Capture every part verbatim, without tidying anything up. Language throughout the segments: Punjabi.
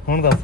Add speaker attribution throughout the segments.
Speaker 1: ਹੁਣ ਦੱਸ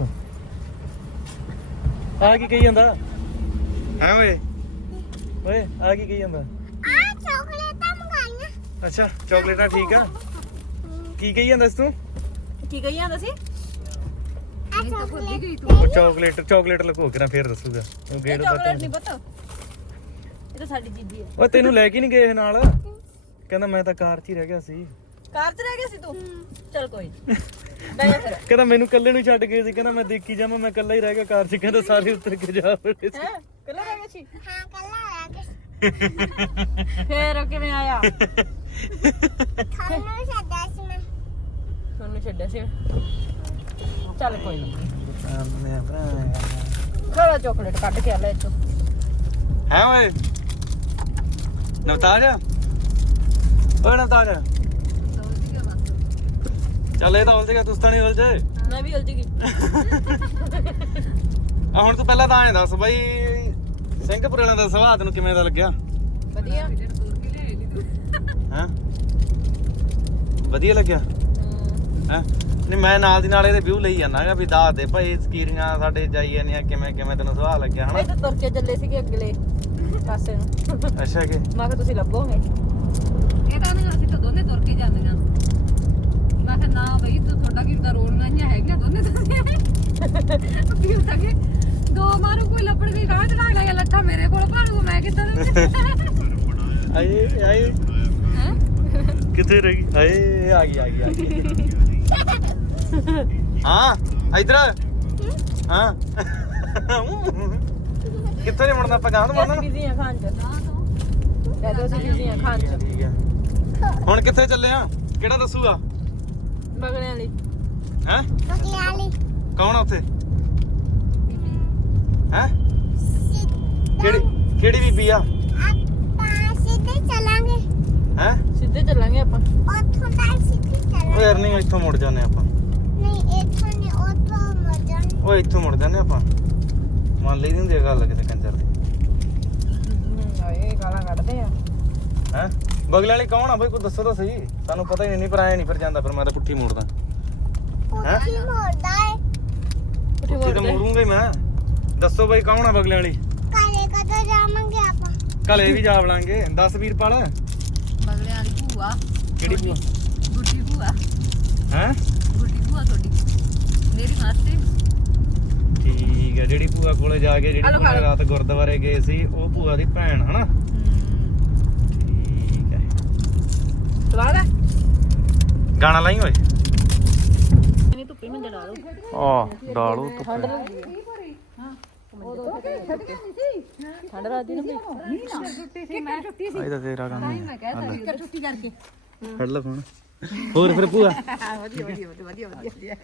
Speaker 1: ਆ ਕੀ ਕਹੀ ਜਾਂਦਾ ਹੈ ਓਏ ਓਏ ਆ ਕੀ ਕਹੀ ਜਾਂਦਾ
Speaker 2: ਆ ਚਾਕਲੇਟਾਂ ਮੰਗਾਈਆਂ।
Speaker 1: ਅੱਛਾ ਚਾਕਲੇਟਾਂ ਠੀਕ ਆ ਕੀ ਕਹੀ ਜਾਂਦਾ ਸੀ ਤੂੰ
Speaker 3: ਕੀ ਕਹੀ ਜਾਂਦਾ ਸੀ
Speaker 2: ਆ ਚਾਕਲੇਟ
Speaker 1: ਉਹ ਚਾਕਲੇਟ ਚਾਕਲੇਟ ਲੁਕੋ ਕੇ ਨਾ ਫੇਰ ਦੱਸੂਗਾ ਉਹ
Speaker 3: ਇਹ
Speaker 1: ਗੇੜ
Speaker 3: ਚਾਕਲੇਟ ਨਹੀਂ ਪਤਾ ਇਹ ਤਾਂ ਸਾਡੀ ਜੀਬੀ ਹੈ।
Speaker 1: ਓਏ ਤੈਨੂੰ ਲੈ ਕੇ ਨਹੀਂ ਗਏ ਨਾਲ ਕਹਿੰਦਾ ਮੈਂ ਤਾਂ ਕਾਰ 'ਚ ਹੀ ਰਹਿ ਗਿਆ ਸੀ
Speaker 3: ਕਾਰ 'ਚ ਰਹਿ ਗਿਆ ਸੀ ਤੂੰ ਚਲ ਕੋਈ ਨੀ। ਬਹਿ ਜਾ ਫਿਰ
Speaker 1: ਕਹਿੰਦਾ ਮੈਨੂੰ ਇਕੱਲੇ ਨੂੰ ਛੱਡ ਗਏ ਸੀ ਕਹਿੰਦਾ ਮੈਂ ਦੇਖੀ ਜਾਵਾਂ ਮੈਂ ਇਕੱਲਾ ਹੀ ਰਹਿ ਗਿਆ ਕਾਰ 'ਚ ਕਹਿੰਦਾ ਸਾਰੇ ਉੱਤਰ ਕੇ ਜਾ ਵੜੇ ਸੀ
Speaker 3: ਹੈ ਕੱਲਾ ਰਹਿ ਗਿਆ ਸੀ
Speaker 2: ਹਾਂ ਕੱਲਾ ਆ ਗਿਆ।
Speaker 3: ਫੇਰ ਉਹ ਕਿਵੇਂ ਆਇਆ
Speaker 2: ਤੁਹਾਨੂੰ ਛੱਡਿਆ ਸੀ ਮੈਂ।
Speaker 3: ਤੁਹਾਨੂੰ ਛੱਡਿਆ ਸੀ ਚੱਲ ਕੋਈ ਨਾ ਖੜਾ ਚਾਕਲੇਟ ਕੱਢ ਕੇ ਆ ਲੈ ਇੱਥੋਂ
Speaker 1: ਹੈ ਓਏ ਨਵਤਾਜ ਓਏ ਨਵਤਾਜ ਚੱਲ ਇਹ ਤਾਂ ਉਲਝ ਗਿਆ ਤੂੰ ਤਾਂ ਨਹੀਂ ਉਲਝੇ
Speaker 3: ਮੈਂ ਵੀ ਉਲਝ ਗਈ
Speaker 1: ਆ ਹੁਣ ਤੂੰ ਪਹਿਲਾਂ ਤਾਂ ਐਂ ਦੱਸ ਬਾਈ ਸਿੰਘਪੁਰ ਵਾਲਿਆਂ ਦਾ ਸੁਭਾਅ ਤੈਨੂੰ ਕਿਵੇਂ ਦਾ ਲੱਗਿਆ
Speaker 3: ਵਧੀਆ
Speaker 1: ਹੈਂ ਵਧੀਆ ਲੱਗਿਆ ਹੈ ਨਹੀਂ ਮੈਂ ਨਾਲ ਦੀ ਨਾਲ ਇਹਦੇ ਵਿਊ ਲਈ ਜਾਂਦਾ ਹੈਗਾ ਵੀ ਦੱਸ ਦੇ ਭਾਈ ਸਕੀਰੀਆਂ ਸਾਡੇ ਜਾਈ ਜਾਂਦੀਆਂ ਕਿਵੇਂ ਕਿਵੇਂ ਤੈਨੂੰ ਸੁਭਾਅ ਲੱਗਿਆ ਹਨਾ
Speaker 3: ਇਹ ਤਾਂ ਤੁਰ ਕੇ ਚੱਲੇ ਸੀਗੇ ਅਗਲੇ ਪਾਸੇ ਨੂੰ
Speaker 1: ਅੱਛਾ ਕਿ
Speaker 3: ਮੈਂ ਕਿਹਾ ਤੁਸੀਂ ਲੱਭੋਗੇ
Speaker 4: ਇਹ ਤਾਂ ਨਹੀਂ ਅਸੀਂ ਤਾਂ ਦੋਨੇ ਤੁਰ ਕੇ ਜਾਂਦੀਆਂ ਮੈਂ ਕਿਹਾ ਨਾ ਬਈ ਤੂੰ ਤੁਹਾਡਾ ਕੀ ਦਾ ਰੋਲ ਨਾ ਹੈ ਹੈਗੀਆਂ ਦੋਨੇ ਤੁਸੀਂ ਕੀ ਹੁੰਦਾ ਕਿ ਦੋ ਮਾਰੂ ਕੋਈ ਲੱਭੜ ਗਈ ਰਾਹ ਤੇ ਲੱਗ ਲਿਆ ਲੱਠਾ ਮੇਰੇ ਕੋਲ ਭਾਲੂ ਮੈਂ ਕਿੱਦਾਂ
Speaker 1: ਆਏ ਆਏ
Speaker 4: ਹੈ
Speaker 1: ਕਿੱਥੇ ਰਹਿ ਗਈ ਆਏ ਆ ਗਈ ਆ ਗਈ ਆ ਗਈ ਹਾਂ ਇਧਰ ਹਾਂ ਕਿੱਥੇ ਨਹੀਂ ਮੁੜਨਾ ਆਪਾਂ ਗਾਂ ਨੂੰ ਮੁੜਨਾ
Speaker 3: ਅਸੀਂ ਬਿਜ਼ੀ ਆ ਖਾਣ ਚ ਕਹਦੇ ਅਸੀਂ ਬਿਜ਼ੀ ਆ ਖਾਣ ਚ
Speaker 1: ਠੀਕ ਆ ਹੁਣ ਕਿੱਥੇ ਚੱਲੇ ਆ ਕਿਹੜਾ ਦੱਸੂਗਾ
Speaker 3: ਬਗੜਿਆਂ ਵਾਲੀ
Speaker 1: ਹੈ
Speaker 2: ਬਗਿਆਲੀ
Speaker 1: ਕੌਣ ਆ ਉੱਥੇ ਹੈ ਕਿਹੜੀ ਕਿਹੜੀ ਬੀਬੀ ਆ
Speaker 2: ਆਪਾਂ ਸਿੱਧੇ ਚੱਲਾਂਗੇ।
Speaker 1: ਹੈ
Speaker 3: ਸਿੱਧੇ ਚੱਲਾਂਗੇ ਆਪਾਂ
Speaker 2: ਉੱਥੋਂ ਤਾਂ ਸਿੱਧੇ
Speaker 1: ਓਏ
Speaker 2: ਚੱਲਾਂਗੇ।
Speaker 1: ਯਾਰ ਨਹੀਂ ਇੱਥੋਂ ਮੁੜ ਜਾਂਦੇ ਆਪਾਂ
Speaker 2: ਨਹੀਂ ਇੱਥੋਂ ਨਹੀਂ ਉੱਥੋਂ ਮਜਨ।
Speaker 1: ਓਏ ਇੱਥੋਂ ਮੁੜ ਜਾਂਦੇ ਆਪਾਂ ਮੰਨ ਲਈ ਦੀ ਹੁੰਦੀ ਆ ਗੱਲ ਕਿਸੇ ਕੰਜਰ ਦੀ
Speaker 3: ਇਹ ਗਾਲਾਂ ਕੱਢਦੇ ਆ
Speaker 1: ਹੈ ਬਗਲੇ ਵਾਲੀ ਕੌਣ ਆ ਬਈ ਕੋਈ ਦੱਸੋ ਤਾਂ ਸਹੀ ਸਾਨੂੰ ਪਤਾ ਹੀ ਨਹੀਂ ਪਰ ਐ ਨਹੀਂ ਫਿਰ ਜਾਂਦਾ ਫਿਰ ਮੈਂ ਤਾਂ ਪੁੱਠੀ ਮੋੜਦਾ
Speaker 2: ਉੱਥੇ ਮੋੜਦਾ ਹੈ।
Speaker 3: ਪੁੱਠੀ
Speaker 1: ਪੁੱਠੀ ਤਾਂ
Speaker 3: ਮੋੜਦੇ
Speaker 1: ਮੋੜੂੰਗਾ ਹੀ ਮੈਂ ਦੱਸੋ ਬਈ ਕੌਣ ਆ ਬਗਲੇ ਵਾਲੀ
Speaker 2: ਘਰੇ ਕਦੋਂ ਜਾਵਾਂਗੇ ਆਪਾਂ?
Speaker 1: ਘਲੇ ਵੀ ਜਾ ਵਲਾਂਗੇ ਦਸ ਵੀਰਪਾਲ
Speaker 4: ਬਗਲਿਆਂ ਵਾਲੀ ਭੂਆ
Speaker 1: ਕਿਹੜੀ ਭੂਆ
Speaker 4: ਗੁੱਡੀ ਭੂਆ
Speaker 1: ਹੈ
Speaker 4: ਗੁੱਡੀ ਭੂਆ ਤੁਹਾਡੀ ਮੇਰੀ ਮਾਸੀ
Speaker 1: ਠੀਕ ਹੈ ਜਿਹੜੀ ਭੂਆ ਕੋਲੇ ਜਾ ਕੇ ਜਿਹੜੀ
Speaker 3: ਹਲੋ,
Speaker 1: ਭੂਆ
Speaker 3: ਹਲੋ।
Speaker 1: ਰਾਤ ਗੁਰਦੁਆਰੇ ਗਏ ਸੀ ਉਹ ਭੂਆ ਦੀ ਭੈਣ ਹਨਾ ਠੀਕ ਹੈ
Speaker 3: ਸਵਾਦ ਆ
Speaker 1: ਗਾਣਾ ਲਾਈ ਓਏ
Speaker 3: ਨਹੀਂ ਧੁੱਪੇ ਮੰਜਾ ਡਾ ਦੋ
Speaker 1: ਆ ਡਾਲੋ
Speaker 3: ਠੰਡ ਲੱਗਦੀ ਠੰਡ ਲੱਗਦੀ ਨਾ ਬਈ
Speaker 4: ਛੁੱਟੀ ਸੀ ਮੈਂ ਛੁੱਟੀ
Speaker 1: ਆਈ ਤਾਂ ਤੇਰਾ ਕੰਮ ਨਹੀਂ
Speaker 4: ਮੈਂ ਕਹਿ ਸਕਦੀ ਛੁੱਟੀ ਕਰਕੇ
Speaker 1: ਫੜ ਲੈ ਫੋਨ ਹੋਰ ਫਿਰ ਭੂਆ
Speaker 4: ਵਧੀਆ ਵਧੀਆ ਵਧੀਆ ਵਧੀਆ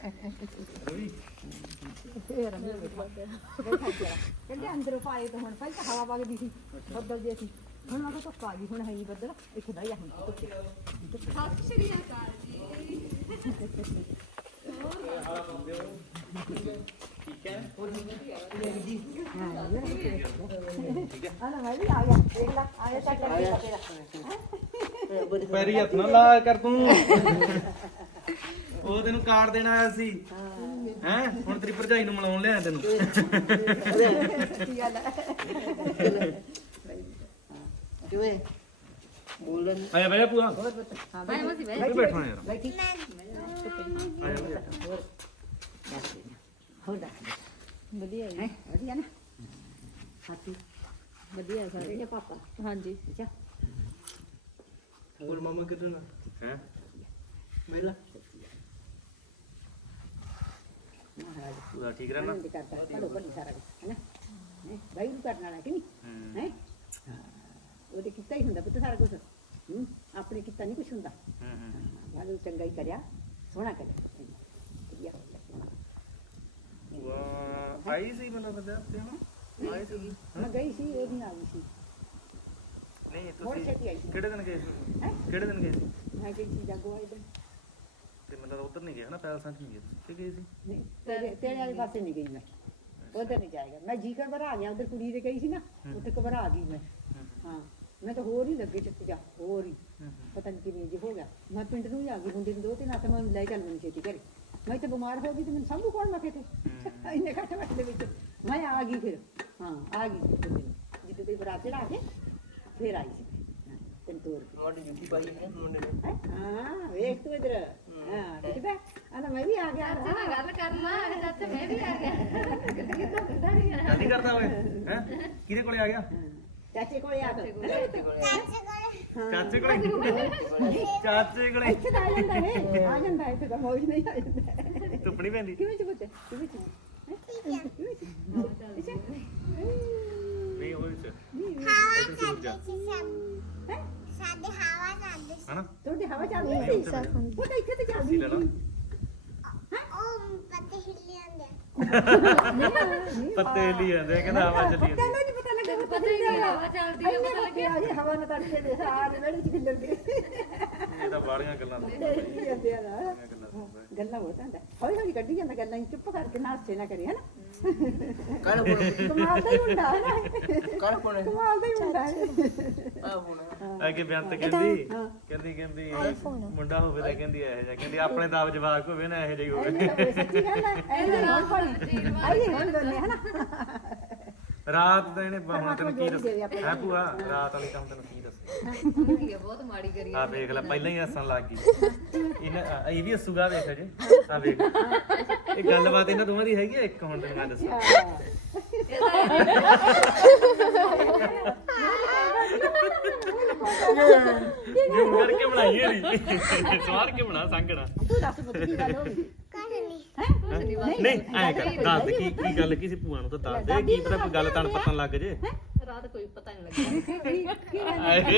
Speaker 4: ਕਹਿੰਦੇ ਅੰਦਰੋਂ ਪਾਏ ਤਾਂ ਹੁਣ ਪਹਿਲਾਂ ਹਵਾ ਵਗਦੀ ਸੀ ਬੱਦਲ ਜੇ ਸੀ ਹੁਣ ਆ ਧੁੱਪ ਆ ਗਈ ਹੁਣ ਹੈ ਨਹੀਂ ਬੱਦਲ ਇੱਥੇ ਦਾ ਹੀ ਆ ਹੁਣ ਧੁੱਪ ਸਤਿ ਸ਼੍ਰੀ ਅਕਾਲ ਜੀ
Speaker 1: ਪੈਰੀ ਹੱਥ ਨਾ ਲਾ ਕਰ ਤੂੰ ਉਹ ਤੈਨੂੰ ਕਾਰਡ ਦੇਣ ਆਇਆ ਸੀ ਹੈ ਹੁਣ ਤੇਰੀ ਭਰਜਾਈ ਨੂੰ ਮਿਲਾਉਣ ਲਿਆ ਤੈਨੂੰ
Speaker 5: ਕਿਵੇਂ ਬੋਲਣ
Speaker 1: ਆਇਆ ਬਈ ਭੂਆ
Speaker 4: ਬਾਈ ਮਸੀ ਬਾਈ
Speaker 1: ਇੱਥੇ ਬੈਠਣਾ ਯਾਰ
Speaker 5: ਬੈਠੀ
Speaker 1: ਆਇਆ ਬਈ
Speaker 5: ਹੋ ਦੱਸ
Speaker 3: ਵਧੀਆ
Speaker 5: ਹੈ ਵਧੀਆ ਨਾ ਸਾਥੀ
Speaker 3: ਵਧੀਆ ਸਾਰੇ
Speaker 5: ਤੇ ਪਾਪਾ
Speaker 3: ਹਾਂਜੀ
Speaker 5: ਅੱਛਾ
Speaker 1: ਹੋਰ ਮਾਮਾ ਕਿੱਧਰ ਨਾ ਹੈ
Speaker 5: ਮੇਲਾ
Speaker 1: ਪੂਰਾ ਠੀਕ ਰਹਿਣਾ
Speaker 5: ਆਨੰਦ ਕਰਦਾ ਚਲੋ ਬੜੀ ਸਾਰਾ ਕੁਛ, ਹੈਨਾ ਹੈ ਬਾਈ ਨੂੰ ਕਰਨ ਵਾਲਾ ਕਿ ਨਹੀਂ ਹੈ ਉਹਦੇ ਕੀਤਾ ਹੀ ਹੁੰਦਾ ਪੁੱਤ ਸਾਰਾ ਕੁਝ ਹੂੰ ਆਪਣੇ ਕੀਤਾ ਨਹੀਂ ਕੁਝ ਹੁੰਦਾ ਯਾਰ ਚੰਗਾ ਹੀ ਕਰਿਆ ਸੋਹਣਾ ਕਰਿਆ ਵਧੀਆ
Speaker 1: ਵਾਹ ਆਈ ਸੀ ਮੈਨੂੰ ਪਤਾ ਤੇ ਨਾ ਆਈ ਸੀ
Speaker 5: ਮੈਂ ਗਈ ਸੀ ਉਹ ਨਹੀਂ ਆ ਗਈ ਸੀ
Speaker 1: ਨਹੀਂ
Speaker 5: ਹੋਰ
Speaker 1: ਤੁਸੀਂ
Speaker 5: ਛੇਤੀ ਆਈ ਸੀ
Speaker 1: ਕਿਹੜੇ ਦਿਨ ਗਏ ਸੀ
Speaker 5: ਹੈ
Speaker 1: ਕਿਹੜੇ ਦਿਨ ਗਏ ਸੀ
Speaker 5: ਮੈਂ ਗਈ ਸੀ ਜਾਗੋ ਆਈ ਦਿਨ
Speaker 1: ਤੇ ਮਤਲਬ ਉਧਰ ਨਹੀਂ ਗਏ ਹਨਾ ਪੈਲਸਾਂ ਚ ਹੀ ਗਏ ਤੁਸੀਂ ਕਿ ਗਏ ਸੀ
Speaker 5: ਨਹੀਂ ਤੇਰੇ ਤੇਰੇ ਵਾਲੇ ਪਾਸੇ ਨਹੀਂ ਗਈ ਮੈਂ ਉਧਰ ਨਹੀਂ ਜਾਏਗਾ ਮੈਂ ਜੀ ਕਰ ਘਬਰਾ ਗਿਆ ਉਧਰ ਕੁੜੀ ਦੇ ਗਈ ਸੀ ਨਾ ਉੱਥੇ ਘਬਰਾ ਗਈ ਮੈਂ ਹਾਂ ਮੈਂ ਤਾਂ ਹੋਰ ਹੀ ਲੱਗੇ ਚੱਕ ਜਾ ਹੋਰ ਹੀ ਪਤਾ ਨਹੀਂ ਕਿਵੇਂ ਜੇ ਹੋ ਗਿਆ ਮੈਂ ਪਿੰਡ ਨੂੰ ਹੀ ਆ ਗਈ ਮੁੰਡੇ ਨੂੰ ਦੋ ਤਿੰਨ ਹੱਥ ਮੈਂ ਲੈ ਚੱਲ ਮੈਨੂੰ ਛੇਤੀ ਘਰੇ ਮੈਂ ਤੇ ਬਿਮਾਰ ਹੋ ਗਈ ਤੇ ਮੈਨੂੰ ਸੰਭੂ ਕੌਣ ਮੈਂ ਕਿਤੇ ਇੰਨੇ ਘੱਟ ਵਕਤ ਦੇ ਵਿੱਚ ਮੈਂ ਆ ਗਈ ਫਿਰ ਹਾਂ ਆ ਗਈ ਫਿਰ ਜਿੱਦ ਤੇ ਬਰਾਤ ਚੜਾ ਕੇ ਫਿਰ ਆਈ ਸੀ ਹਾਂ, ਤੈਨੂੰ ਤੋਰ ਕੇ
Speaker 3: ਮੋਟੀ ਜੁੱਤੀ ਪਾਈ ਹੈ ਮੁੰਡੇ ਨੇ
Speaker 5: ਹੈਂ? ਹਾਂ ਵੇਖ ਤੂੰ ਇਧਰ ਹਾਂ ਦੇਖਦਾ ਆਹ ਮੈਂ ਵੀ ਆ ਗਿਆ
Speaker 4: ਚਾਚੇ ਨਾਲ ਗੱਲ ਕਰ ਲਾ ਅਰੇ ਚਾਚਾ ਮੈਂ ਵੀ ਆ ਗਿਆ
Speaker 1: ਜਲਦੀ ਕਰਦਾ ਓਏ ਹੈ ਕਿਹਦੇ ਕੋਲੇ ਆ ਗਿਆ
Speaker 5: ਚਾਚੇ ਕੋਲੇ ਆ ਕੇ
Speaker 2: ਚਾਚੇ ਕੋਲ
Speaker 1: ਚਾਚੇ ਕੋਲੇ ਚਾਚੇ ਕੋਲੇ
Speaker 5: ਇੱਥੇ ਤਾਂ ਆ ਜਾਂਦਾ ਹੈ ਆ ਜਾਂਦਾ ਹੈ ਇੱਥੇ ਤਾਂ ਮੌਜ ਨਹੀਂ ਆ ਜਾਂਦਾ
Speaker 1: ਧੁੱਪ ਨਹੀਂ ਪੈਂਦੀ
Speaker 5: ਕਿਵੇਂ ਚ ਪੁੱਤ ਕਿਵੇਂ ਚ
Speaker 1: ਨਹੀਂ ਉਹਦੇ ਚ
Speaker 2: ਹਵਾ ਚੱਲਦੀ ਸੀ ਸਭ ਸਾਡੇ ਹਵਾ ਚੱਲਦੀ ਸੀ
Speaker 1: ਹਨਾ
Speaker 5: ਤੁਹਾਡੀ ਹਵਾ ਚੱਲਦੀ ਸੀ ਉਹ ਤਾਂ ਇੱਥੇ ਤੇ ਚੱਲਦੀ
Speaker 1: ਸੀ ਲੈ ਲਾ
Speaker 2: ਉਹ ਪੱਤੇ ਹਿੱਲੀ ਜਾਂਦੇ
Speaker 1: ਪੱਤੇ ਲਈ ਜਾਂਦੇ ਕਹਿੰਦਾ ਹਵਾ ਚੱਲੀ ਜਾਂਦੀ
Speaker 5: ਕਹਿੰਦਾ ਨਹੀਂ ਪਤਾ ਲੱਗਾ
Speaker 4: ਪਤਾ ਹੀ ਨਹੀਂ ਹਵਾ ਚੱਲਦੀ ਹੈ ਪਤਾ ਲੱਗਿਆ
Speaker 5: ਇਹ ਹਵਾ ਨਾਲ ਤੜਕੇ ਦੇ ਸਾਰੇ ਵੇੜੇ ਚ ਖਿੱਲਰ ਗਏ
Speaker 1: ਇਹ ਤਾਂ ਬਾੜੀਆਂ ਗੱਲਾਂ ਨੇ
Speaker 5: ਜਾਂਦੇ ਆ ਨਾ
Speaker 1: ਗੱਲਾਂ ਸੁਣਦਾ
Speaker 5: ਗੱਲਾਂ ਬਹੁਤ ਹੁੰਦਾ ਹੌਲੀ ਹੌਲੀ ਕੱਢੀ ਜਾਂਦਾ ਗੱਲਾਂ ਹੀ ਚੁੱਪ ਕਰਕੇ ਨਾਸੇ ਨਾ ਕਰੇ ਹਨਾ
Speaker 3: ਕੱਲ ਕੋਣ
Speaker 5: ਕਮਾਲ ਦਾ ਹੀ ਹੁੰਦਾ ਹੈ ਨਾ
Speaker 3: ਕੱਲ ਕੋਣ ਹੈ
Speaker 5: ਕਮਾਲ ਦਾ ਹੀ ਹੁੰਦਾ ਹੈ
Speaker 3: ਆ ਫੋਨ
Speaker 1: ਆ ਕੇ ਬੇਅੰਤ ਕਹਿੰਦੀ ਕਹਿੰਦੀ ਕਹਿੰਦੀ ਮੁੰਡਾ ਹੋਵੇ ਤਾਂ ਕਹਿੰਦੀ ਇਹੋ ਜਿਹਾ ਕਹਿੰਦੀ ਆਪਣੇ ਦਾਬ ਜਵਾਕ ਹੋਵੇ ਨਾ ਇਹੋ ਜਿਹਾ ਹੋਵੇ
Speaker 5: ਇਹ ਸੱਚੀ ਗੱਲ ਹੈ ਇਹ ਹੁਣ ਪੜੀ ਆਈ ਹੁਣ ਦੋਨੇ ਹਨਾ
Speaker 1: ਰਾਤ ਦਾ ਇਹਨੇ ਹੁਣ ਤੈਨੂੰ ਕੀ ਦੱਸ ਹੈ ਭੂਆ ਰਾਤ ਵਾਲੀ ਕੰਮ ਤੈਨੂੰ ਕੀ ਦੱਸ
Speaker 4: ਕੀ ਹੈ ਬਹੁਤ ਮਾੜੀ ਕਰੀ
Speaker 1: ਆ ਵੇਖ ਲੈ ਪਹਿਲਾਂ ਹੀ ਹੱਸਣ ਲੱਗ ਗਈ ਇਹਨਾਂ ਆ, ਇਹ ਵੀ ਹੱਸੂਗਾ ਵੇਖ ਜੇ ਆ ਵੇਖ ਇਹ ਗੱਲਬਾਤ ਇਹਨਾਂ ਦੋਵਾਂ ਦੀ ਹੈਗੀ ਆ ਇੱਕ ਹੁਣ ਤੈਨੂੰ ਮੈਂ ਦੱਸਾਂ ਜੇ ਹੁਣ ਕਰਕੇ ਬਣਾਈਏ ਨਹੀਂ ਸਵਾਰ ਕੇ ਬਣਾ ਸੰਗਣਾ
Speaker 5: ਤੂੰ ਦੱਸ ਪੁੱਤ ਕੀ ਗੱਲ ਹੋ ਗਈ
Speaker 2: ਕਰਨੀ
Speaker 1: ਨਹੀਂ ਐ ਕਰ ਦੱਸ ਦੇ ਕੀ ਕੀ ਗੱਲ ਕੀ ਸੀ ਭੂਆ ਨੂੰ ਤਾਂ ਦੱਸ ਦੇ ਕੀ ਪਤਾ ਕੋਈ ਗੱਲ ਤੁਹਾਨੂੰ ਪਤਾ ਲੱਗ ਜੇ
Speaker 4: ਰਾਤ ਕੋਈ ਪਤਾ ਨਹੀਂ ਲੱਗਿਆ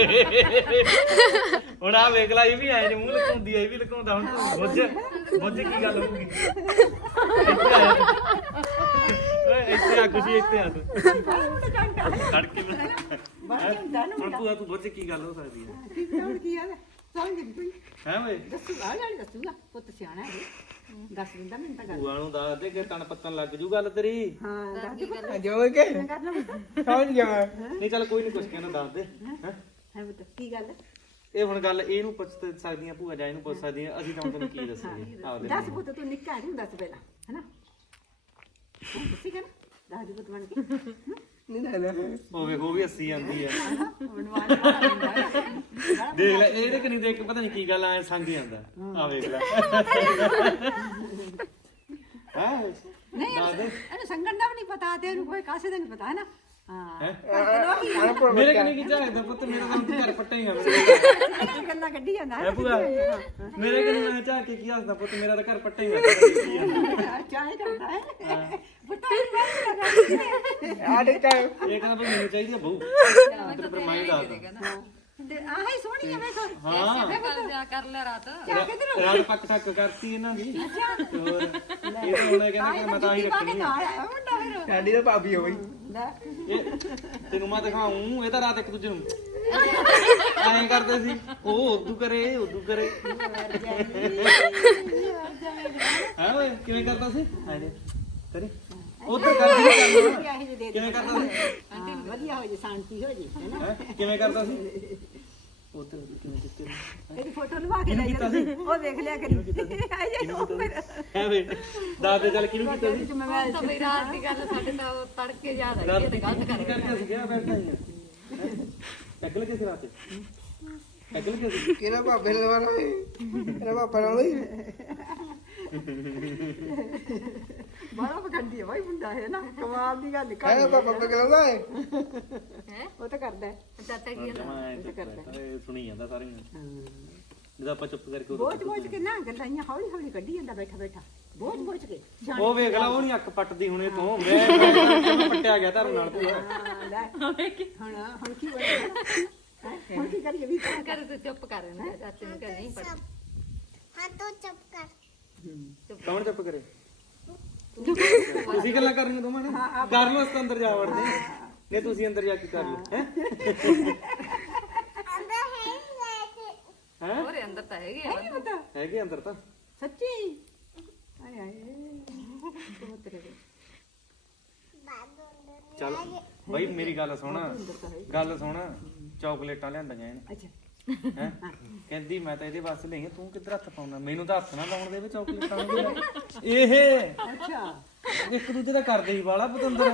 Speaker 1: ਹੁਣ ਆ ਵੇਖ ਲੈ ਇਹ ਵੀ ਐ ਜੇ ਮੂੰਹ ਲਕਾਉਂਦੀ ਐ ਇਹ ਵੀ ਲਕਾਉਂਦਾ ਹੁਣ ਤੂੰ ਬੁੱਝ ਬੁੱਝ ਕੀ ਗੱਲ ਹੋਊਗੀ ਇੱਥੇ ਆ ਓਏ ਇੱਥੇ ਆ ਕੁਛ ਇੱਥੇ ਆ ਤੂੰ ਖੜ ਕੇ ਹੁਣ ਭੂਆ ਤੂੰ ਬੁੱਝ ਕੀ ਗੱਲ ਹੋ ਸਕਦੀ ਹੈ
Speaker 5: ਕੀ ਕੌਣ ਕੀ ਆ ਸਮਝ ਗਈ
Speaker 1: ਹੈ ਓਏ
Speaker 5: ਦੱਸੂਗਾ ਜਾਣੀ ਦੱਸੂਗਾ ਪੁੱਤ ਸਿਆਣਾ ਹੈ ਦੱਸ ਦਿੰਦਾ ਮੈਨੂੰ ਤਾਂ ਗੱਲ
Speaker 1: ਭੂਆ ਨੂੰ ਦੱਸ ਦੇ ਕਿ ਤਣ ਪੱਤਨ ਲੱਗ ਜੂ ਗੱਲ ਤੇਰੀ
Speaker 5: ਹਾਂ ਦੱਸ ਦੇ ਪੁੱਤ
Speaker 3: ਜੋ ਕੇ
Speaker 5: ਕਰਨਾ
Speaker 3: ਸਮਝ ਗਿਆ ਮੈਂ
Speaker 1: ਨਹੀਂ ਚੱਲ ਕੋਈ ਨਹੀਂ ਕੁਛ ਕਹਿਣਾ ਦੱਸ ਦੇ ਹੈ
Speaker 5: ਹੈ ਪੁੱਤ ਕੀ ਗੱਲ
Speaker 1: ਇਹ ਹੁਣ ਗੱਲ ਇਹਨੂੰ ਪੁੱਛ ਤੇ ਸਕਦੀਆਂ ਭੂਆ ਜਾਂ ਇਹਨੂੰ ਪੁੱਛ ਸਕਦੀਆਂ ਅਸੀਂ ਤਾਂ ਹੁਣ ਤੈਨੂੰ ਕੀ ਦੱਸਾਂਗੇ ਆਪਦੇ
Speaker 5: ਦੱਸ ਪੁੱਤ ਤੂੰ ਨਿੱਕਾ ਨਹੀਂ ਦੱਸ ਪਹਿਲਾਂ ਹੈਨਾ ਦੱਸੀ ਕਰ ਦੱਸ ਦੇ ਪੁੱਤ ਬਣ ਕੇ
Speaker 3: ਨਹੀਂ ਨਾ ਲੈ
Speaker 1: ਉਹ ਵੇਖੋ ਉਹ ਵੀ ਹੱਸੀ ਜਾਂਦੀ ਆ
Speaker 5: ਬਣਵਾਉਣ ਵਾਲਾ ਹੁੰਦਾ ਹੈ।
Speaker 1: ਦੇਖ ਲੈ ਇਹਦੇ ਕਿ ਨਹੀਂ ਦੇਖ ਕੇ ਪਤਾ ਨਹੀਂ ਕੀ ਗੱਲ ਆ ਸੰਗ ਜਾਂਦਾ ਆ ਵੇਖ ਲੈ ਹਾਂ
Speaker 5: ਨਹੀਂ ਇਹਨੂੰ ਸੰਗਣ ਦਾ ਵੀ ਨਹੀਂ ਪਤਾ ਤੇ ਇਹਨੂੰ ਕੋਈ ਕਾਸੇ ਦਾ ਨਹੀਂ ਪਤਾ ਹੈ ਨਾ ਹਾਂ
Speaker 1: ਹੈਂ? ਮੇਰੇ ਕਿ ਨਹੀਂ ਕੀ ਝਾਕਦਾ ਪੁੱਤ ਮੇਰਾ ਤਾਂ ਤੂੰ ਘਰ ਪੱਟੇ ਹੀ ਆ
Speaker 5: ਇਹ ਗੱਲਾਂ ਕੱਢੀ ਜਾਂਦਾ
Speaker 1: ਹੈ
Speaker 5: ਹੈ
Speaker 1: ਭੂਆ ਮੇਰੇ ਕਿ ਨਹੀਂ ਮੈਂ ਝਾਕ ਕੇ ਕੀ ਹੱਸਦਾ ਪੁੱਤ ਮੇਰਾ ਤਾਂ ਘਰ ਪੱਟੇ ਹੀ ਆ
Speaker 5: ਚਾਹੇ ਕਰਦਾ ਹੈ ਪੁੱਤ ਇਹ ਗੱਲ ਲਗਾ
Speaker 3: ਆੜੇ ਟਾਈਮ
Speaker 1: ਇਹ ਕਹਿੰਦਾ ਵੀ ਮੈਨੂੰ ਚਾਹੀਦੀ ਆ ਬਹੂ ਤੇਰੇ ਪਰ ਮੈਂ ਹੀ ਦੱਸਦਾ
Speaker 5: ਤੇ ਆਹੀ ਸੋਹਣੀ ਹੈ ਵੇਖੋ
Speaker 1: ਹਾਂ
Speaker 4: ਗੱਲ ਜਾ ਕਰ ਲੈ ਰਾਤ
Speaker 1: ਰਾਤ ਪੱਕ ਠੱਕ ਕਰਤੀ ਇਹਨਾਂ ਦੀ ਤੇ ਹੋਰ ਇਹ ਤਾਂ ਹੁਣ ਇਹ ਕਹਿੰਦਾ ਕਿ ਮੈਂ ਤਾਂ ਹੀ ਰੱਖਣੀ ਆ
Speaker 5: ਨਾਲ ਆਇਆ ਮੁੰਡਾ ਫਿਰ
Speaker 3: ਸਾਡੀ ਤਾਂ ਭਾਬੀ ਹੋਈ
Speaker 5: ਲੈ
Speaker 1: ਇਹ ਤੈਨੂੰ ਮੈਂ ਦਿਖਾਉਂ ਇਹ ਤਾਂ ਰਾਤ ਇੱਕ ਦੂਜੇ ਨੂੰ ਐਂ ਕਰਦੇ ਸੀ ਉਹ ਉਦੋਂ ਕਰੇ ਉਦੋਂ ਕਰੇ ਹਾਂ ਓਏ ਕਿਵੇਂ ਕਰਦਾ ਸੀ ਐਂ ਦੇ ਕਰੇ ਉਧਰ ਕਰਦੀ ਸੀ
Speaker 5: ਆਹੀ ਦੇ ਦੇ
Speaker 1: ਕਿਵੇਂ ਕਰਦਾ ਸੀ
Speaker 5: ਹਾਂ, ਵਧੀਆ ਹੋ ਜੇ ਸ਼ਾਂਤੀ ਹੋ ਜੇ ਹੈਨਾ
Speaker 1: ਹੈਂ? ਕਿਵੇਂ ਕਰਦਾ ਸੀ ਉਧਰ ਕਿਵੇਂ ਕਿਤੇ
Speaker 5: ਇਹਦੀ ਫੋਟੋ ਲਵਾ ਕੇ ਲੈ ਜਾ ਉਹ ਵੇਖ ਲਿਆ ਕਰੀ ਆਈ ਜਾ ਉਹ ਫਿਰ
Speaker 1: ਹੈ ਵੇ ਦੱਸ ਦੇ ਚੱਲ ਕਿਹਨੂੰ ਕੀਤਾ ਸੀ
Speaker 5: ਜ਼ਿੰਮੇਵਾਰ
Speaker 4: ਤਾਂ ਬਈ ਰਾਤ ਦੀ ਗੱਲ ਸਾਡੇ ਤਾਂ ਤੜਕੇ ਯਾਦ ਆਈ
Speaker 1: ਰਾਤ
Speaker 4: ਇਹ ਤਾਂ ਗਲਤ ਕਰ
Speaker 1: ਕਰਕੇ ਅਸੀਂ ਗਿਆ ਬੈਠਾ ਹੀ ਟੱਗਲ ਕੇ ਸੀ ਰਾਤ ਟੱਗਲ ਕੇ ਸੀ
Speaker 3: ਕਿਹੜਾ ਭਾਬੇ ਲਵਾਣਾ ਹੈ ਕਿਹੜਾ ਭਾਪਾ ਨਾਲ ਹੀ
Speaker 5: ਬੜਾ ਪਖੰਡੀ ਹੈ ਭਾਈ ਮੁੰਡਾ ਹੈ ਨਾ ਕਮਾਲ ਦੀ ਗੱਲ
Speaker 3: ਹੈ
Speaker 5: ਕਰ
Speaker 3: ਭਾਪਾ ਬਗਲਾਉਂਦਾ ਹੈ
Speaker 4: ਹੈ
Speaker 5: ਉਹ ਤਾਂ ਕਰਦਾ ਹੈ
Speaker 4: ਚਾਚਾ ਕੀ ਕਹਿੰਦਾ
Speaker 1: ਇਹ ਸੁਣੀ ਜਾਂਦਾ ਸਾਰੀਆਂ ਜਦੋਂ ਆਪਾਂ ਚੁੱਪ ਕਰਕੇ ਉਦੋਂ
Speaker 5: ਬੋਝ ਬੋਝ ਕੇ ਨਾ ਗੱਲਾਂ ਇਆਂ ਹੌਲੀ ਹੌਲੀ ਕੱਢੀ ਜਾਂਦਾ ਬੈਠਾ ਬੈਠਾ ਬੋਝ ਬੋਝ ਕੇ ਜਾਣ
Speaker 1: ਉਹ ਵੇਖ ਲਾ ਉਹ ਨਹੀਂ ਅੱਖ ਪੱਟਦੀ ਹੁਣੇ ਤੋਂ ਮੈਂ ਮੈਂ ਪੱਟਿਆ ਗਿਆ ਧਰਨ ਨਾਲ ਤੂੰ
Speaker 5: ਹਾਂ, ਲੈ ਹੁਣ ਹੁਣ ਕੀ ਬਣਿਆ ਹੈਂ? ਹੁਣ ਕੀ ਕਰੀਏ ਵੀ ਤਾਂ
Speaker 4: ਕਰ ਤੂੰ ਚੁੱਪ ਕਰ ਨਾ ਚਾਚੇ ਨੂੰ ਕਹ ਨਹੀਂ ਪੜ
Speaker 2: ਹਾਂ ਤੂੰ ਚੁੱਪ ਕਰ
Speaker 1: ਕੌਣ ਚੁੱਪ ਕਰੇ ਤੁਸੀਂ ਗੱਲਾਂ ਕਰਨੀਆਂ ਦੋਵਾਂ ਨੇ ਕਰ ਲਓ ਅਸੀਂ ਅੰਦਰ ਜਾ ਵੜਦੇ ਨੇ ਤੁਸੀਂ ਅੰਦਰ ਜਾ ਕੇ ਕਰ ਲਓ ਹੈ
Speaker 2: ਅੰਦਰ ਹੈ ਹੀ ਲੈ ਕੇ
Speaker 1: ਹੈ
Speaker 4: ਹੋਰ ਅੰਦਰ ਤਾਂ ਹੈਗੇ ਆ
Speaker 5: ਨਹੀਂ ਪਤਾ
Speaker 1: ਹੈਗੇ ਅੰਦਰ ਤਾਂ
Speaker 5: ਸੱਚੀ ਆਏ ਆਏ ਬਹੁਤ ਤੇਰੇ
Speaker 2: ਬਾਦੋਂ ਅੰਦਰ
Speaker 1: ਚੱਲ ਬਾਈ ਮੇਰੀ ਗੱਲ ਸੁਣ ਗੱਲ ਸੁਣ ਚਾਕਲੇਟਾਂ ਲਿਆਂਦੀਆਂ ਇਹਨੇ
Speaker 5: ਅੱਛਾ
Speaker 1: ਹੈ ਕਹਿੰਦੀ ਮੈਂ ਤਾਂ ਇਹਦੇ ਵਾਸਤੇ ਲਈ ਆ, ਤੂੰ ਕਿੱਧਰ ਹੱਥ ਪਾਉਣਾ, ਮੈਨੂੰ ਤਾਂ ਹੱਥ ਨਾ ਲਾਉਣ ਦੇ ਵਿੱਚ ਚਾਕਲੇਟਾਂ ਨੂੰ ਇਹ
Speaker 5: ਅੱਛਾ
Speaker 1: ਇੱਕ ਦੂਜੇ ਦਾ ਕਰਦੇ ਹੀ ਵਾਲਾ ਪਤੰਦਰ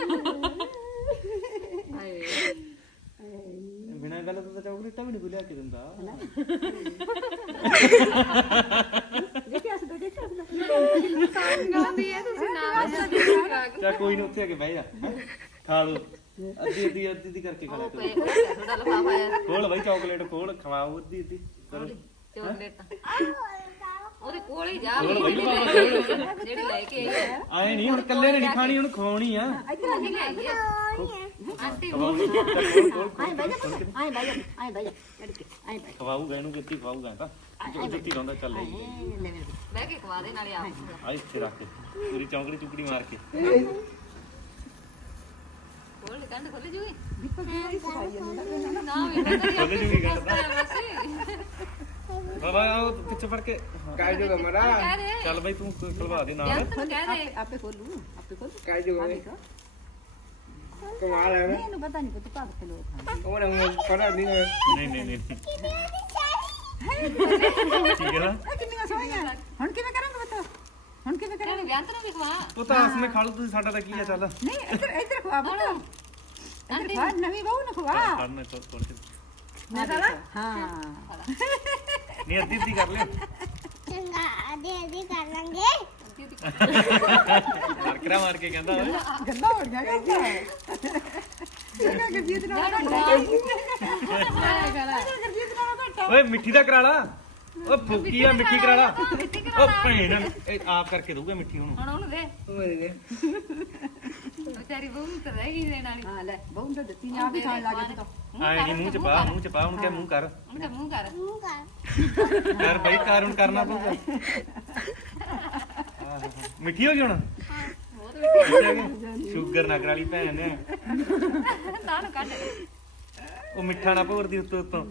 Speaker 1: ਬਿਨਾਂ ਗੱਲ ਤੋਂ ਤਾਂ ਚਾਕਲੇਟਾਂ ਵੀ ਨਹੀਂ ਕੋਈ ਲਿਆ ਕੇ ਦਿੰਦਾ।
Speaker 5: ਦੇਖਿਆ ਸੀ ਦੇਖਿਆ ਸੀ
Speaker 4: ਗਾਉਂਦੀ ਹੈ ਤੁਸੀਂ ਨਾ
Speaker 1: ਚਾ ਕੋਈ ਨਹੀਂ ਉੱਥੇ ਆ ਕੇ ਬਹਿ ਜਾ ਹੈਂ। ਖਾ ਲੋ ਅੱਧੀ ਅੱਧੀ ਅੱਧੀ ਦੀ ਕਰਕੇ ਖਾ ਲੈ ਤੂੰ।
Speaker 4: ਥੋੜਾ ਲਫਾਫਾ ਹੈ
Speaker 1: ਖੋਲ ਬਾਈ ਚਾਕਲੇਟ ਖੋਲ ਖਵਾਓ ਅੱਧੀ ਅੱਧੀ ਕਰੋ।
Speaker 4: ਚਾਕਲੇਟ ਉਹਦੇ ਕੋਲ ਹੀ ਜਾ
Speaker 1: ਖੋਲ ਬਾਈ ਲਫਾਫਾ ਖੋਲ।
Speaker 4: ਜਿਹੜੀ ਲੈ ਕੇ ਆਈ ਹੈ
Speaker 1: ਆਏ ਨਹੀਂ ਹੁਣ ਕੱਲੇ ਨੇ ਨਹੀਂ ਖਾਣੀ, ਹੁਣ ਖਵਾਉਣੀ ਆ।
Speaker 4: ਇੱਧਰ ਆ ਕੇ ਲੈ ਆਈ ਹੈ ਆਂਟੀ
Speaker 1: ਖਵਾਉਣੀ ਖੋਲ ਖੋਲ
Speaker 5: ਆਏ ਬਾਈ ਆਏ ਬਾਈ ਆਏ ਬਾਈ ਲੜ ਕੇ ਆਏ ਬਾਈ
Speaker 1: ਖਵਾਊਗਾ ਇਹਨੂੰ ਕਿੱਤੀ ਖਵਾਊਗਾ ਤਾਂ ਜੁੱਤੀ ਲਾਉਂਦਾ ਚੱਲ ਲੈ
Speaker 4: ਲੈ ਕੇ ਖਵਾ ਦੇ ਨਾਲੇ ਆਪ
Speaker 1: ਆ ਇੱਥੇ ਰੱਖ ਕੇ ਪੂਰੀ ਚੌਂਕੜੀ ਚੁਕੜੀ ਮਾਰ ਕੇ
Speaker 4: ਖੋਲ ਕੰਡ ਖੋਲ ਜੂਗੀ
Speaker 5: ਦੀਪਕ ਦੀ ਸਫਾਈ ਜਾਂਦਾ
Speaker 4: ਨਾ ਵੀ ਪਤਾ
Speaker 1: ਖੋਲ ਜੂਗੀ ਗੱਲ ਤਾਂ
Speaker 4: ਨਹੀਂ
Speaker 1: ਬਾਬਾ ਆਓ ਪਿੱਛੇ ਫੜ ਕੇ
Speaker 6: काय जो मरा
Speaker 4: ਕਹਿ ਦੇ
Speaker 1: ਚੱਲ ਬਾਈ ਤੂੰ ਖਲਵਾ ਦੇ ਨਾਲ
Speaker 4: ਜਦ ਤੱਕ ਕਹਿ ਦੇ
Speaker 5: ਆਪੇ ਖੋਲੂ ਆਪੇ ਖੋਲ
Speaker 6: काय जो कमाल है
Speaker 5: ਇਹਨੂੰ ਪਤਾ ਨਹੀਂ ਪੁੱਤ ਭਾਗ ਤੇ ਲੋਕ ਖਾਂਦੇ
Speaker 6: और हम पढ़ा नहीं है
Speaker 1: ਨਹੀਂ ਨਹੀਂ ਨਹੀਂ ਠੀਕ ਹੈ ਨਾ
Speaker 5: ਇਹ ਕਿੰਨੀਆਂ ਸੋਹਣੀਆਂ ਹੁਣ ਕਿਵੇਂ ਕਰਾਂਗੇ ਪੁੱਤ ਹੁਣ ਕਿਵੇਂ ਕਰਾਂਗੇ
Speaker 4: ਕਹਿੰਦੇ ਵਿਆਹ ਨੂੰ ਵੀ ਖਵਾ
Speaker 1: ਉਹ ਤਾਂ ਆਸ ਵਿੱਚ ਖਾ ਲਓ ਤੁਸੀਂ, ਸਾਡਾ ਤਾਂ ਕੀ ਆ ਚੱਲ
Speaker 5: ਨਹੀਂ ਇੱਧਰ ਇੱਧਰ ਖਵਾ ਪੁੱਤ ਇੱਧਰ ਖਵਾ ਨਵੀਂ ਬਹੂ ਨੂੰ ਖਵਾ
Speaker 1: ਫੜਨੇ ਤੋਂ ਥੋੜੇ ਜਿਹੇ
Speaker 5: ਮੈਂ ਕਰਾਂ ਹਾਂ
Speaker 1: ਨਹੀਂ ਅੱਧੀ ਅੱਧੀ ਕਰ ਲਿਓ
Speaker 2: ਚੰਗਾ ਆਦੇ ਆਦੇ ਕਰ ਲਾਂਗੇ
Speaker 1: ਮਾਰਕਰਾ ਮਾਰ ਕੇ ਕਹਿੰਦਾ ਓਏ
Speaker 5: ਗੱਲਾਂ ਹੋ ਗਿਆ ਕਰਦਾ ਇਹ ਗਰਜੀਤ ਨਾਲ ਘਟਾ ਗਰਜੀਤ ਨਾਲ ਘਟਾ
Speaker 1: ਓਏ ਮਿੱਠੀ ਦਾ ਕਰਾ ਲਾ, ਓ ਫੁੱਕੀ ਆ ਮਿੱਠੀ ਕਰਾ ਲਾ, ਓ ਭੈਣ ਇਹ ਆਪ ਕਰਕੇ ਦਊਗਾ ਮਿੱਠੀ ਉਹਨੂੰ।
Speaker 4: ਹੁਣ ਉਹਨੂੰ ਦੇ
Speaker 6: मेरे ने
Speaker 4: ਵਿਚਾਰੀ ਬਹੂ ਨੂੰ ਤਾਂ ਰਹਿ ਗਈ ਦੇਣ ਵਾਲੀ
Speaker 5: ਹਾਂ ਲੈ ਬਹੂ ਤਾਂ ਦਿੱਤੀ ਨਾ ਵੀ ਖਾਣ ਲੱਗ ਪੁੱਤ
Speaker 1: ਆਏ ਨਹੀਂ ਮੂੰਹ ਚ ਪਾ, ਮੂੰਹ ਚ ਪਾ, ਉਹਨੂੰ ਕਿਹਾ ਮੂੰਹ ਕਰ
Speaker 4: ਉਹਨੂੰ ਮੂੰਹ ਕਰ
Speaker 2: ਮੂੰਹ ਕਰ
Speaker 1: ਯਾਰ ਬਾਈ ਕਾਰ ਹੁਣ ਕਰਨਾ ਪਊਗਾ। ਮਿੱਠੀ ਹੋ ਗਈ ਹੁਣ ਸ਼ੂਗਰ ਨਾ ਕਰਾ ਲਈ ਭੈਣ ਨੇ,
Speaker 4: ਤਾਂ ਨੂੰ ਕੱਢ
Speaker 1: ਉਹ ਮਿੱਠਾ ਨਾ ਭੋਰਦੀ ਉੱਤੋਂ ਉੱਤੋਂ।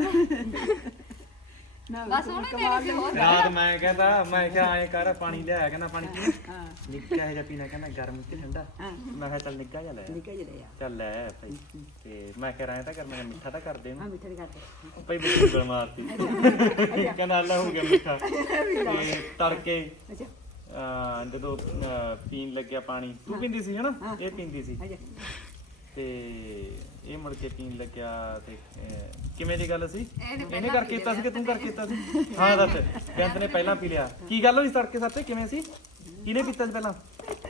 Speaker 4: ਬਸ ਉਹਨੇ ਮੇਰੀ ਸੀ ਹੋਰ
Speaker 1: ਰਾਤ ਮੈਂ ਕਹਿੰਦਾ ਮੈਂ ਕਿਹਾ ਐਂ ਕਰ ਪਾਣੀ ਲਿਆ, ਕਹਿੰਦਾ ਪਾਣੀ ਪੀ ਨਿੱਕਾ ਜਿਹਾ ਪੀਣਾ, ਕਹਿੰਦਾ ਗਰਮ ਕਿ ਠੰਡਾ। ਮੈਂ ਕਿਹਾ ਚੱਲ ਨਿੱਕਾ ਜਿਹਾ ਲੈ ਆ।
Speaker 5: ਨਿਕਲ ਜਰੇ ਆ
Speaker 1: ਚੱਲ ਲੈ ਭਾਈ ਤੇ ਮੈਂ ਕਿਹਾ ਐਂ ਤਾਂ ਕਰ, ਮੈਂ ਮਿੱਠਾ ਤਾਂ ਕਰ ਦੇ
Speaker 5: ਹਾਂ
Speaker 1: ਇਹਨੂੰ
Speaker 5: ਮਿੱਠੇ ਕਰਦੇ
Speaker 1: ਭਾਈ ਬਿੱਟੂ ਗਲ ਮਾਰਤੀ ਕਹਿੰਦਾ ਅੱਲਾ ਹੋ ਗਿਆ ਮਿੱਠਾ। ਤੇ ਤੜਕੇ
Speaker 5: ਅੱਛਾ
Speaker 1: ਅਹ ਜਦੋਂ ਅਹ ਪੀਣ ਲੱਗਿਆ ਪਾਣੀ, ਤੂੰ ਪੀਂਦੀ ਸੀ ਹਨਾ, ਇਹ ਪੀਂਦੀ ਸੀ
Speaker 5: ਅੱਛਾ
Speaker 1: ਤੇ ਇਹ ਮੁੜ ਕੇ ਪੀਣ ਲੱਗਿਆ। ਤੇ ਅਹ ਕਿਵੇਂ ਦੀ ਗੱਲ ਸੀ,
Speaker 4: ਇਹਨੇ
Speaker 1: ਇਹਨੇ ਕਰਕੇ ਕੀਤਾ ਸੀ ਕਿ ਤੂੰ ਕਰਕੇ ਕੀਤਾ ਸੀ? ਹਾਂ ਦੱਸ, ਬੈਂਤ ਨੇ ਪਹਿਲਾਂ ਪੀ ਲਿਆ। ਕੀ ਗੱਲ ਹੋਈ ਤੜਕੇ ਸੱਤੇ, ਕਿਵੇਂ ਸੀ, ਕਿਹਨੇ ਪੀਤਾ ਸੀ ਪਹਿਲਾਂ?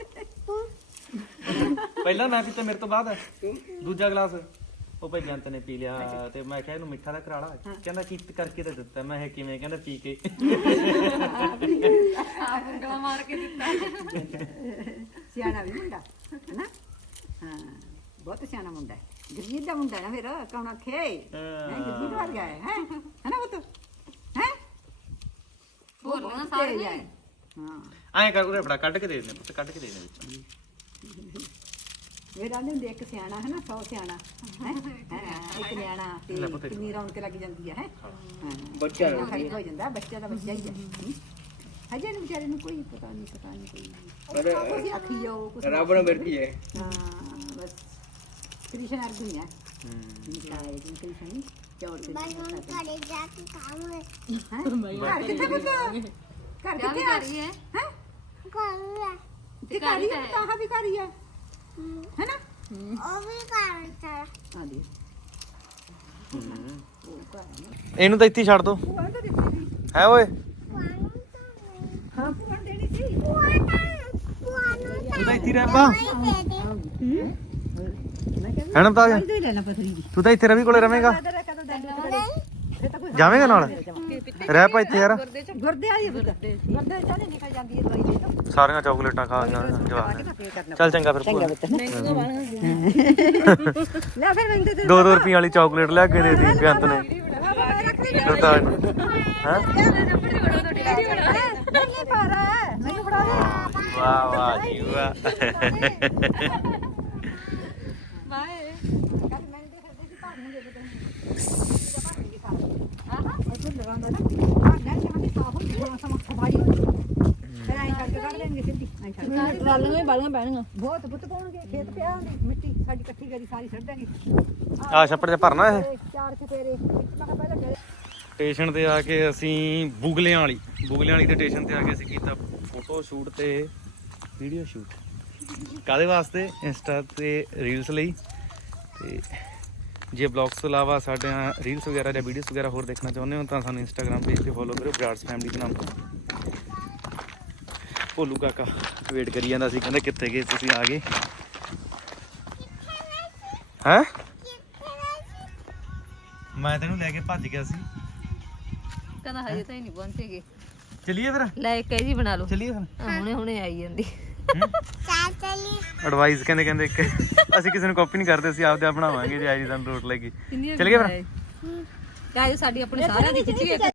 Speaker 1: ਪਹਿਲਾਂ ਮੈਂ ਪੀਤਾ, ਮੇਰੇ ਤੋਂ ਬਾਅਦ ਦੂਜਾ ਗਲਾਸ ਉਹ ਭਾਈ ਜੰਤ ਨੇ ਪੀ ਲਿਆ। ਤੇ ਮੈਂ ਕਿਹਾ ਇਹਨੂੰ ਮਿੱਠਾ ਦਾ ਕਰਾ ਲਾ, ਕਹਿੰਦਾ ਕੀ ਕਰਕੇ ਤਾਂ ਦਿੱਤਾ। ਮੈਂ ਕਿਹਾ ਕਿਵੇਂ, ਕਹਿੰਦਾ ਪੀ ਕੇ।
Speaker 4: ਆਪ ਉਂਗਲਾਂ ਮਾਰ ਕੇ ਦਿੱਤਾ
Speaker 5: ਸਿਆਣਾ ਵੀ ਮੁੰਡਾ ਹੈਨਾ ਹਾਂ ਬਹੁਤ ਸਿਆਣਾ ਮੁੰਡਾ ਹੈ ਗਰਜੀਤ ਦਾ ਮੁੰਡਾ ਨਾ ਫਿਰ ਕੌਣਾ ਖੇ ਹੈ ਗਰਜੀਤ ਵਰਗਾ ਹੈ ਹੈ ਹੈਨਾ ਪੁੱਤ ਹੈ
Speaker 4: ਬੋਲਣਾ ਸਾਰੇ ਨੇ
Speaker 5: ਹਾਂ
Speaker 1: ਐਂ ਕਰ ਉਰੇ ਫੜਾ, ਕੱਢ ਕੇ ਦੇ ਦੇ ਪੁੱਤ, ਕੱਢ ਕੇ ਦੇ ਦੇ ਵਿੱਚ।
Speaker 5: ਮੇਰਾ ਨਹੀਂ ਇੱਕ ਸਿਆਣਾ ਹੈ ਨਾ ਸੌ ਸਿਆਣਾ ਹੈ ਇੱਕ ਨਿਆਣਾ ਤੇ ਕਿੰਨੀ ਰੌਣਕ ਲੱਗ ਜਾਂਦੀ ਹੈ ਹੈ
Speaker 6: बच्चा है
Speaker 5: ਖੜੀ ਹੋ ਜਾਂਦਾ ਬੱਚਾ ਦਾ ਬੱਚਾ ਹੀ ਹੈ ਹਜੇ ਨੂੰ ਵਿਚਾਰੇ ਨੂੰ ਕੋਈ ਪਤਾ ਨਹੀਂ ਪਤਾ ਨਹੀਂ ਕੋਈ
Speaker 6: अरे
Speaker 5: ਕੁਝ ਆਖੀ ਜਾਓ ਕੁਝ
Speaker 6: रावण बैठी है
Speaker 5: ਹਾਂ ਬਸ ਕ੍ਰਿਸ਼ਨ ਅਰਜੁਨ ਹੈ ਨਿਕਾਏ ਜਿਨ ਕ੍ਰਿਸ਼ਨ ਚੌੜ ਤੇ
Speaker 2: ਬਾਈ ਹੁਣ ਘਰੇ ਜਾ ਕੇ ਕੰਮ ਹੈ
Speaker 5: ਘਰ ਕਿੱਥੇ ਪੁੱਤ ਘਰ
Speaker 4: ਕਿਆ
Speaker 5: ਕਿੱਥੇ
Speaker 4: ਵੀ
Speaker 5: ਆ
Speaker 4: ਕਰੀ ਹੈ
Speaker 5: ਹੈ
Speaker 2: ਕਰੂਗਾ
Speaker 5: ਤੇ ਘਰ ਹੀ ਹੈ ਤਾਂ ਵੀ ਘਰ ਹੀ ਹੈ ਹੈ ਨਾ
Speaker 2: ਉਹ ਵੀ ਕਰਦਾ
Speaker 5: ਹਾਂ ਦੀ
Speaker 1: ਇਹਨੂੰ ਤਾਂ ਇੱਥੇ ਹੀ ਛੱਡ ਦੋ ਹੈ ਓਏ।
Speaker 5: ਹਾਂ ਪੁਆਣ ਦੇਣੀ ਸੀ
Speaker 1: ਤੂੰ ਤਾਂ ਇੱਥੇ ਹੀ ਰਹਿ ਪਾ ਹੈਨਾ ਤਾਂ
Speaker 5: ਦੇ ਲੈਣਾ ਪਥਰੀ ਦੀ
Speaker 1: ਤੂੰ ਤਾਂ ਇੱਥੇ ਰਵੀ ਕੋਲੇ ਰਵੇਂਗਾ,
Speaker 5: ਕਦੋਂ ਦੇਣੀ ਫੇ ਤਾਂ ਕੋਈ
Speaker 1: ਜਾਵੇਂਗਾ ਨਾਲ, ਰਹਿ ਪਾ ਇੱਥੇ ਯਾਰ।
Speaker 5: ਗੁਰਦੇ ਵਾਲੀ ਹੈ ਪੁੱਤ ਗੁਰਦੇ ਚਾਲੇ ਨਿਕਲ ਜਾਂਦੀ ਹੈ ਦਵਾਈ ਦੇ ਤਾਂ
Speaker 1: ਸਾਰੀਆਂ ਚਾਕਲੇਟਾਂ ਖਾ ਗਈਆਂ ਜਵਾਬ ਨੇ। ਚੱਲ ਚੰਗਾ ਫਿਰ ਭੂਆ।
Speaker 5: ਲੈ ਫਿਰ ਮੈਨੂੰ ਦੇ
Speaker 1: ਦੋ ਦੋ ਰੁਪਏ ਵਾਲੀ ਚਾਕਲੇਟ ਲੈ ਕੇ ਦੇ ਦੀ ਬੇਅੰਤ ਨੇ ਗੁਰਦਾਜ ਨੂੰ। ਹੈਂ?
Speaker 5: ਨਹੀਂ ਪਾਰਾ ਮੈਨੂੰ ਫੜਾ ਦੇ
Speaker 1: ਵਾਹ ਵਾਹ ਜੀ ਵਾਹ।
Speaker 4: ਬਾਏ
Speaker 5: ਕੱਲ ਮੈਂ ਦੇ ਫਿਰਦੇ ਸੀ ਭਾਗ ਨੂੰ ਦੇ ਦੇ ਆਹਾ ਉਹ ਤੇ ਲਗਾਉਂਦਾ ਨਾ ਆ ਲੈ ਜਾਂਦੀ ਸਾਫ ਹੋ ਗਿਆ ਸਮਾਂ ਖਵਾਈ ਫਿਰ ਆਈ ਕਰਕੇ ਕੱਢ ਲੈਣਗੇ ਸਿੱਧੀ ਆਈ ਕਰਕੇ
Speaker 3: ਟਰਾਲੀਆਂ ਬਾਲੀਆਂ ਪੈਣਗੀਆਂ।
Speaker 5: ਬਹੁਤ ਬੁੱਤ ਪਾਉਣਗੇ ਖੇਤ ਪਿਆ ਹੁੰਦੀ ਮਿੱਟੀ ਸਾਡੀ ਇਕੱਠੀ ਕਰੀ ਸਾਰੀ ਛੱਡ ਦਾਂਗੇ
Speaker 1: ਆ ਛੱਪੜ ਚ ਭਰਨਾ ਇਹ
Speaker 5: ਚਾਰ ਚਪੇਰੇ ਮੈਂ ਕਿਹਾ ਪਹਿਲਾਂ
Speaker 1: ਸਟੇਸ਼ਨ ਤੇ ਆ ਕੇ ਅਸੀਂ ਬੁਗਲਿਆਂ ਵਾਲੀ ਬੁਗਲਿਆਂ ਵਾਲੀ ਦੇ ਸਟੇਸ਼ਨ ਤੇ ਆ ਕੇ ਅਸੀਂ ਕੀਤਾ ਫੋਟੋ ਸ਼ੂਟ ਤੇ ਵੀਡੀਓ ਸ਼ੂਟ। ਕਾਹਦੇ ਵਾਸਤੇ? ਇੰਸਟਾ ਤੇ ਰੀਲਸ ਲਈ। ਤੇ ਜੇ ਬਲੌਗਸ ਤੋਂ ਇਲਾਵਾ ਸਾਡੇ ਰੀਲਸ ਵਗੈਰਾ ਜਾਂ ਵੀਡੀਓਜ਼ ਵਗੈਰਾ ਹੋਰ ਦੇਖਣਾ ਚਾਹੁੰਦੇ ਹੋ ਤਾਂ ਸਾਨੂੰ ਇੰਸਟਾਗ੍ਰਾਮ ਪੇਜ ਤੇ ਫੋਲੋ ਕਰੋ, ਬਰਾੜਸ ਫੈਮਿਲੀ ਦੇ ਨਾਮ ਤੋਂ। ਭੋਲੂ ਕਾਕਾ ਵੇਟ ਕਰੀ ਜਾਂਦਾ ਸੀ, ਕਹਿੰਦਾ ਕਿੱਥੇ ਗਏ ਤੁਸੀਂ, ਆ ਗਏ ਹੈਂ? ਮੈਂ ਤੈਨੂੰ ਲੈ ਕੇ ਭੱਜ ਗਿਆ ਸੀ।
Speaker 4: ਕਹਿੰਦਾ ਹਜੇ ਤਾਂ ਹੀ ਨਹੀਂ ਪਹੁੰਚੇਗੇ।
Speaker 1: ਚਲਿਏ ਫਿਰ,
Speaker 4: ਲੈ ਇੱਕ ਇਹ ਜੀ ਬਣਾ ਲਓ।
Speaker 1: ਚਲਿਏ ਫਿਰ।
Speaker 4: ਹੁਣੇ ਹੁਣੇ ਆਈ ਜਾਂਦੀ।
Speaker 2: ਚਾਹ ਚਲੀ
Speaker 1: ਐਡਵਾਈਸ ਕਹਿੰਦੇ ਕਹਿੰਦੇ ਇੱਕ ਅਸੀਂ ਕਿਸੇ ਨੂੰ ਕਾਪੀ ਨਹੀਂ ਕਰਦੇ, ਅਸੀਂ ਆਪਦੇ ਆਪ ਬਣਾਵਾਂਗੇ ਜੇ ਆਈ ਸਾਨੂੰ ਰੋਟ ਲੱਗੀ। ਚਲ ਗਏ ਫਿਰ।
Speaker 4: ਆਜੋ ਸਾਡੀ ਆਪਣੀ ਸਾਰਿਆਂ ਦੀ ਖਿੱਚੀ